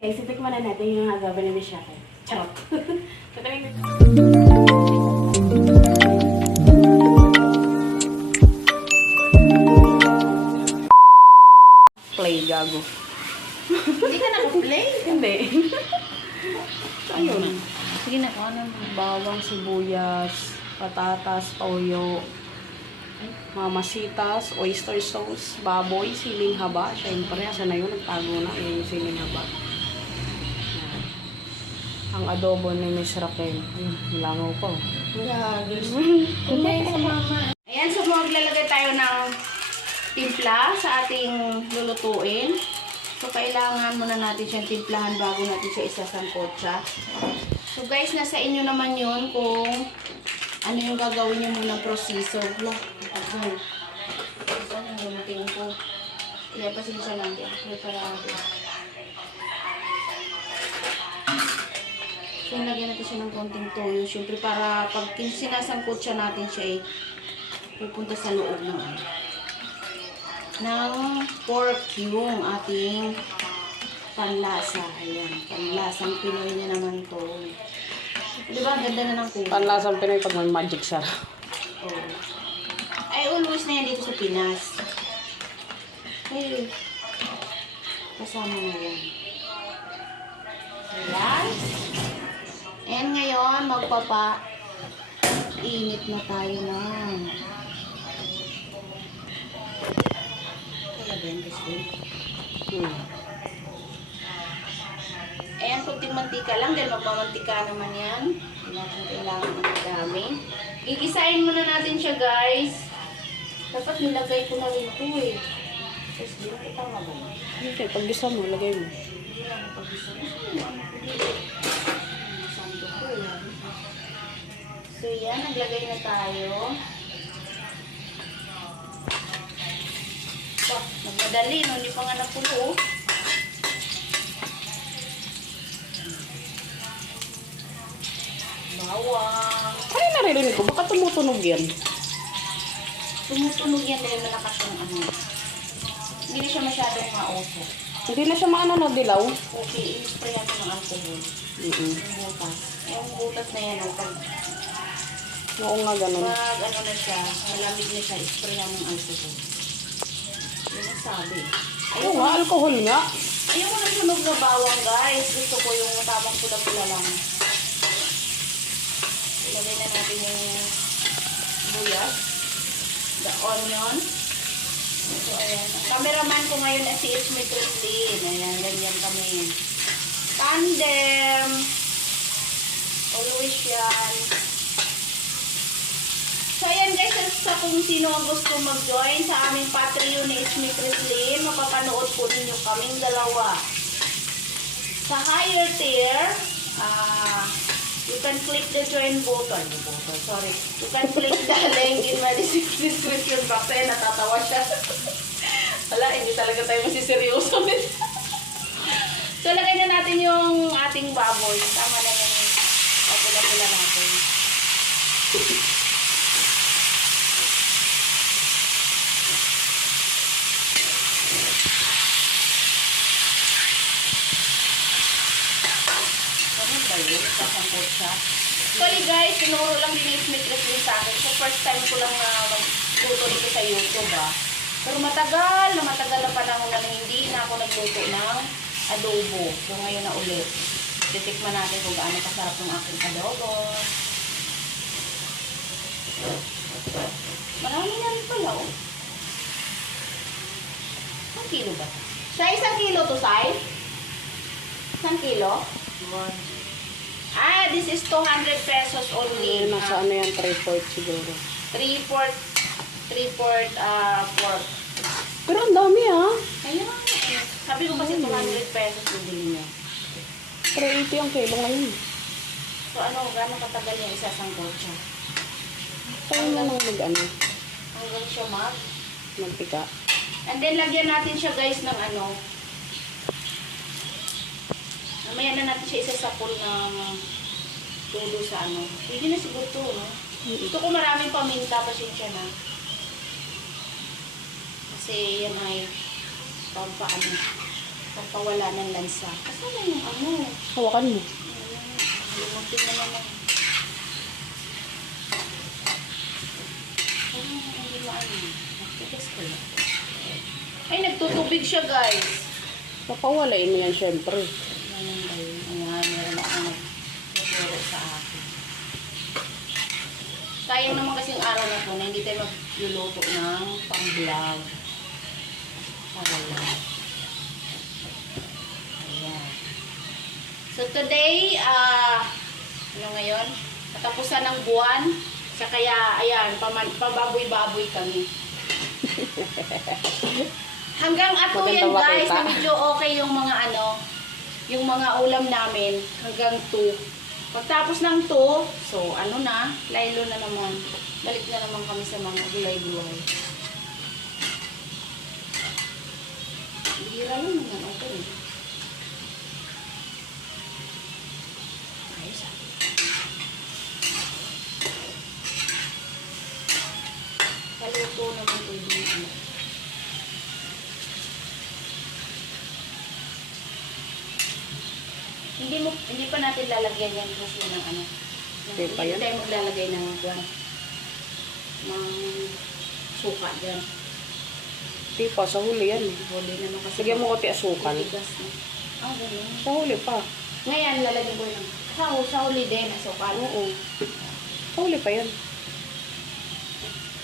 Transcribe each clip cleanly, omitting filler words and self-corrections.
Guys, itikman na natin yung agawa ni Miss Shaka. Charot. Play, gago. Hindi ka naka-play? Hindi. Ayun. Sige na, ano? Bawang, sibuyas, patatas, toyo, mamasitas, oyster sauce, baboy, siling haba. Siyempre, asa na yun? Nagtago na. Ayan yung siling haba. Yan. Ang adobo ni Miss Raquel. Langaw pa. Gagis. Hindi sa mama. Ayan, so maglalagay tayo ng timpla sa ating lulutuin. So, kailangan muna natin siyang timplahan bago natin siya isasangkotsa. So, guys, nasa inyo naman yun kung ano yung gagawin niyo muna proseso. Wala, okay. Saan yung gamitin ko? Kaya pasensya lang din. Kaya para natin. So, lagyan natin siya ng konting toyo. Siyempre, para pag sinasangkotsa natin siya ay pupunta sa loob ng pork yung ating panlasa. Ayan, panlasang Pinoy niya naman to. Diba, ang ganda na ng kuha. Panlasang Pinoy pag may magic sarap. Oh. Ay, always na yan dito sa Pinas. Ay, kasama na yan. Ayan. And ngayon, init na tayo na. Ayan, kunting mantika lang dahil magmamantika naman yan. Hindi natin kailangan ng madami. Gigisain muna natin siya, guys. Dapat nilagay ko na rin ito eh. Tapos di na kita nga ba? Okay, pag-gisa mo, lagay mo. Hindi lang pag-isa mo. Santo ko yan. So yan, naglagay na tayo. Nagmadali, no? Hindi pa nga napulo. Bawang. Ay, naririnig ko. Baka tumutunog yan. Tumutunog yan dahil malakas yung ano. Hindi na siya masyadong maoso. Hindi na siya maano na dilaw. Okay, i-spray natin ng alcohol. Mm-mm. Yung butas. Yung butas na yan, pag Oo nga, ganun. ano na siya, malamig na siya, i-spray natin ng alcohol. Yun ang sabi. Oo nga, alcohol nga. Ayoko na sunog na bawang, guys. Gusto ko yung tamang pula-pula lang. Ilagay na natin yung buyas, the onion. So, ayan. Cameraman ko ngayon na si It's Me Christine. Ayan, ganyan kami. Tandem. Always yan. So, ayan guys, sa kung sino ang gusto mag-join sa aming Patreon ni It's Me Christine, mapapanood po ninyo kaming dalawa. Sa higher tier, you can click the join button. Sorry. You can click the link in my description box. Ay, natatawa siya. Wala, hindi talaga tayo masiseryoso. So, lagay na natin yung ating baboy. Tama na yung pula-pula natin. Ganun ba yun? Sasangkot siya. Actually guys, tinuro lang din yung Smith Wrestling sa akin. So first time ko lang magluto dito sa YouTube Pero matagal na panahon na hindi na ako nagluto ng adobo. So ngayon na ulit. Titikman natin kung gaano kasarap ng aking adobo. Marami na rin pala Isang kilo ba? Sa isang kilo to, Sai? Isang kilo? This is 200 pesos only. Nasa ano yan, 3/4 siguro. 3/4 pork. Pero ang dami Ayun. Sabi ko kasi 200 pesos bibili niya. 380 ang kilo ngayon. So ano, gano'ng katagal yung isasangkot siya? Tayo na nang mag-ano, Hanggang siya mantika. And then lagyan natin siya guys ng ano. Mamaya na natin siya isasapol ng tulo sa ano. Pwede na siguro ito, no? Gusto ko maraming paminta, pasensya na. Kasi yan ay pampaano. Pagpawala ng lansa. Kasama yung ano? Hawakan mo. Limutin na naman. Hindi maano. Magtigas ko lang. Ay, nagtutubig siya, guys. Papawalain mo yan, syempre. Ayan, meron ako nagtuturo sa akin. Sayang naman kasing araw na to na hindi tayo magluluto ng pang-vlog. Para lang. Ayan. So today, ano ngayon? Katapusan ng buwan. Sa kaya, ayan, pababoy-baboy kami. Hanggang ato Maganda yan, guys, makita. na medyo okay yung mga ano, yung mga ulam namin. Hanggang 2. Pagtapos ng 2, so ano na, laylo na naman. Balik na naman kami sa mga gulay-gulay. Bihira lang naman, okay. Ayos ah. Paluto naman ito yung ano. Hindi pa natin lalagyan yan kasi ng ano. Okay pa yan? Hindi tayo maglalagay ng suka dyan. Di pa, sa huli yan. Huli naman kasi. Lagyan mo konti asukal. Tigas na. Ah, ganun. Sa huli pa. Ngayon, lalagyan ko ng sa huli din, asukal. Oo. Sa huli pa yan.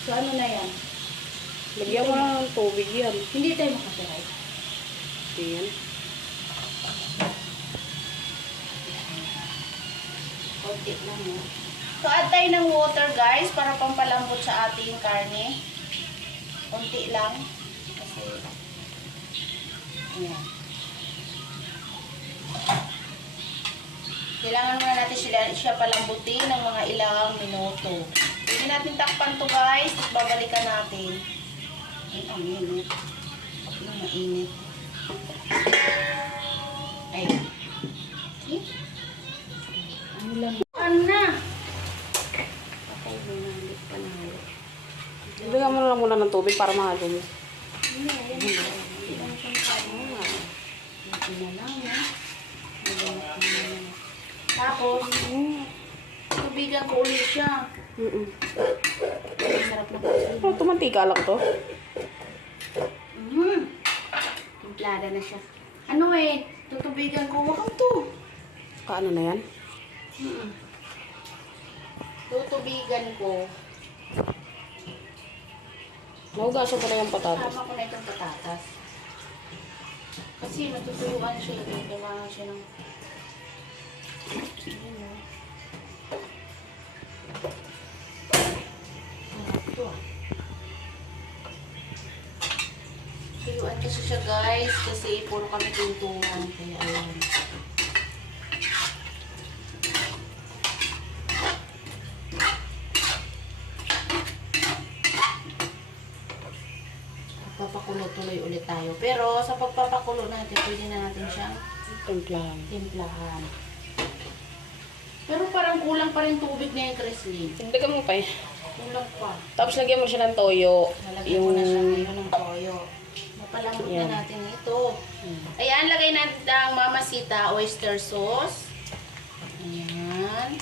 So, ano na yan? Lagyan mo na ng tubig yan. Hindi tayo makatiray. Yan. Konti lang mo. So, add tayo ng water, guys, para pampalambot sa ating karne. Konti lang. Kasi, ayan. Kailangan muna natin siya palambutin ng mga ilang minuto. Hindi natin takpan to, guys. Tapos babalikan natin. Ay, ang init. Ang mainit. Ayun. Okay? Ano lang? Ano na? Patay mo na, hindi pa nahalo. Lagyan mo na lang muna ng tubig para mahalo mo. Ano, yan. Hindi lang siyang kaya. Ito na lang, ha? Tapos, tubigan ko ulit siya. Sarap na kasi. Oh, tumantika lang to. Timplada na siya. Ano eh, tutubigan ko. Wakang to. Kaano na yan? Tutubigan ko. Naugasan ko na yung patatas. Tama ko na itong patatas. Kasi natutuyuan siya. Kailangan siya ng... Ano? Ito ah. Tuyuan kasi siya, guys. Kasi puro kami tuntungan. Kaya ayan. Papakulo tuloy ulit tayo. Pero sa pagpapakulo natin, pwede na natin siyang Timplahan. timplahan. Pero parang kulang pa rin tubig na yung Creslin. Dagdagan mo pa eh. Kulang pa. Tapos lagyan mo siya ng toyo. Lalagyan ko na siya ngayon ng toyo. Mapalambot Yan. na natin ito. Ayan, lagay natin ang Mamacita oyster sauce. Ayan. Yan.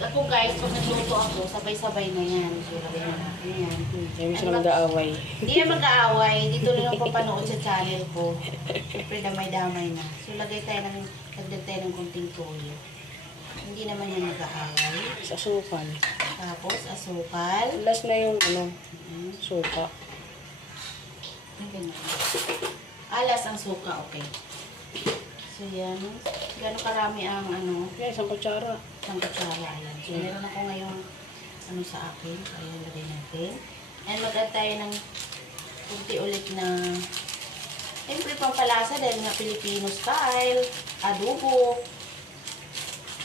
Ako guys, pag nagluto ako, sabay-sabay na yan. So, lagay na natin yan. Hindi mo sila mag-aaway. Hindi na mag-aaway. Dito rin ako papanood sa channel ko. Siyempre, damay-damay na. So, lagay tayo ng konting toyo. Hindi naman yan mag-aaway. Sa asukal. Tapos, asukal. Last na yung suka. Ganyan. Alas ang suka, okay. So, yan. Gano'ng karami ang Kaya isang kutsara. isang kutsara. Ayan. So, meron ako ngayong sa akin. So, ayan, lagay natin. And mag-add tayo ng kunti ulit na siyempre pampalasa dahil nga Filipino style, adobo.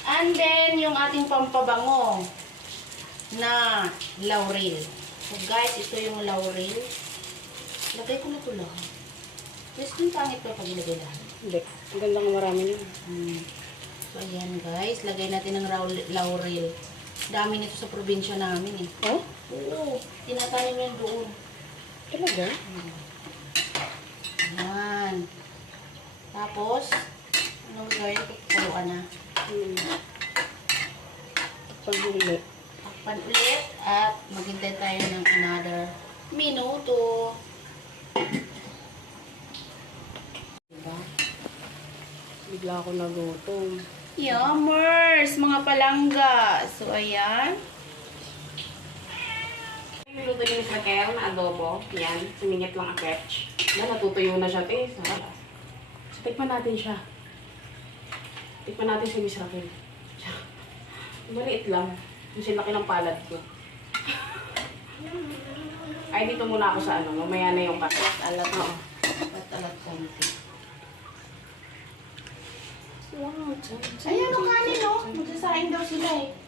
And then, yung ating pampabango na laurel. So, guys, ito yung laurel. Lagay ko na ito lang. Yes, yung pangit pa pag ilagay lahat. Hindi. Ang ganda nga marami niya. So, ayan guys. Lagay natin ng laurel. Dami nito sa probinsya namin eh. Oh? Oo. Tinatanim yan doon. Talaga? Yan. Tapos, ano gawin? Kuluan na. Pag-uli. Takpan ulit at maghintay tayo ng another minuto. Diba? Bigla ako nagutom. Yummers, mga palangga. So, ayan. Niluto yung Miss Raquel na adobo. Yan, sumingit lang ang ketch. Natutuyo na siya, te. Sarap. So, tikman natin siya. Tikman natin si Miss Raquel. Maliit lang. Yung laki ng palad ko. Ay, dito muna ako sa ano. Mamaya na yung kape. Alat mo. Alat konti. Ayan o kanin o. Magsasain daw sila eh.